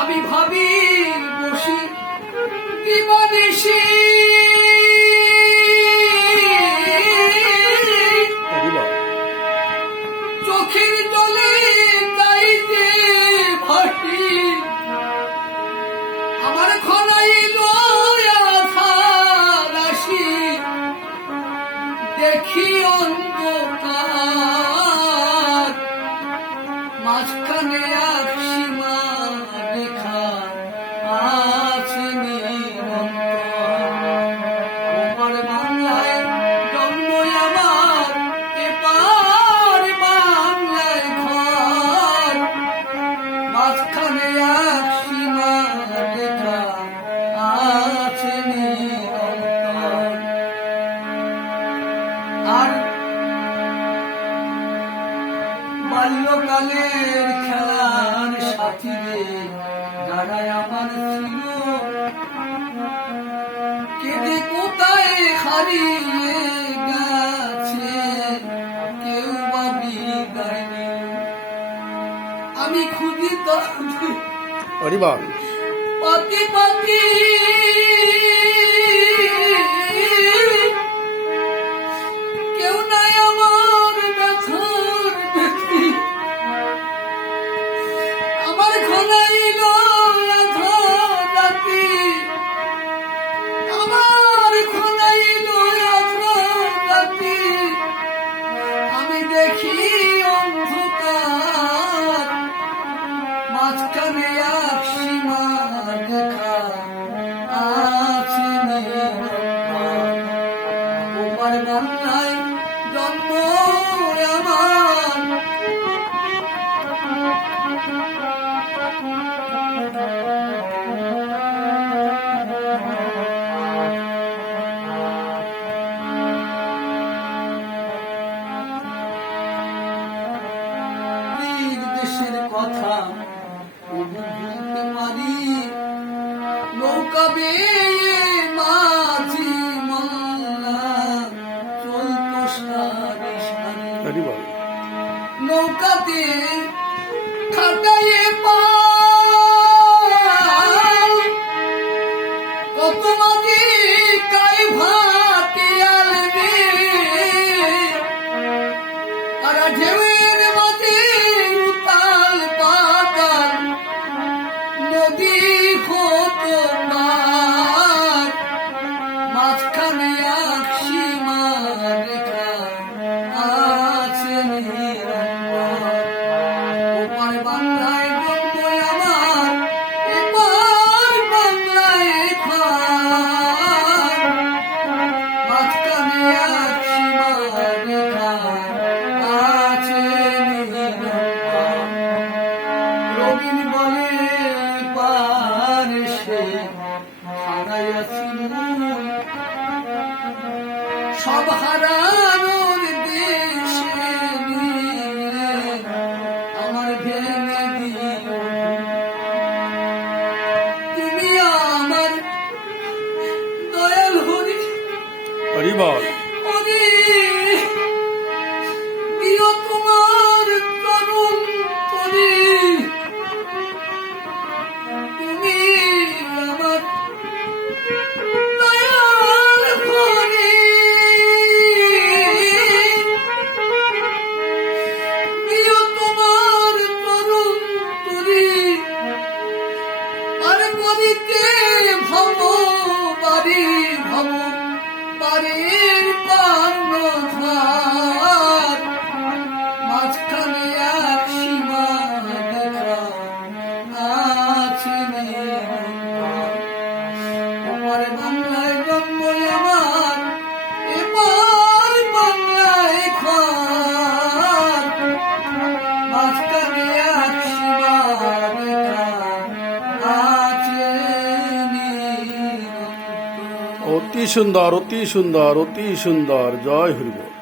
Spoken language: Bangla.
আমি ভাবি বসি দিবানিশি চোখের জলে গাইতে ভাসি আমার খনাইল রাশি দেখি অন্ধকার মাঝখানে এক সীমা দেখা আছে আমার বাংলায় জন্ম আমার এপার বাংলায় ঘর মাঝখানে এক সীমা দেখা আছে আর বাল্যকালের খেলার সাথী রে যারাই আমার ছিল কেটে কোথায় হারিয়ে গেছে কেউ বা বিদায় নেই আমি খুঁজি তো পাতি পাতি কেউ নাই আমার ব্যথার ব্যক্তি আমার খনাইল রাতি আমার খনাইল রাতি আমি দেখি অন্ধকার মাঝখানে এক সীমা দেখা আছে তোমার বাংলায় জন্ম আমার দেশের কথা বুঝতে পারি নৌকা বেয়ে মাঝি মাল্লা চলত সারি সারি নৌকাতে খাটাইয়ে পা কত মাঝি কাই ভাতে আলবে তারা ঢেউয়ের মাঝে উতাল পাতাল নদী হতো পার মাঝখানে এক সীমা রেখা আছে ওপার বাংলায় জন্ম আমার এপার বাংলায় খার মাঝখানে এক সীমা রেখা আছে রবিন বলে পার সে হারাইয়াছি সব হারানোর দেশে আমার ভেঙে দিল তুমি আমার দয়াল হরি হরি দিও তোমার করুণ তরি তুমি আমার দয়াল হরি দিও তোমার করুণ তরি আর করিতে ভব বাড়ির পার মাঝখানে এক সীমা দেখা আছে আমার বাংলায় জন্ম আমার এবার বাংলায় খার মাঝখানে এক সীমা দেখা আছে অতি সুন্দর, অতি সুন্দর, অতি সুন্দর। জয় হরি বল।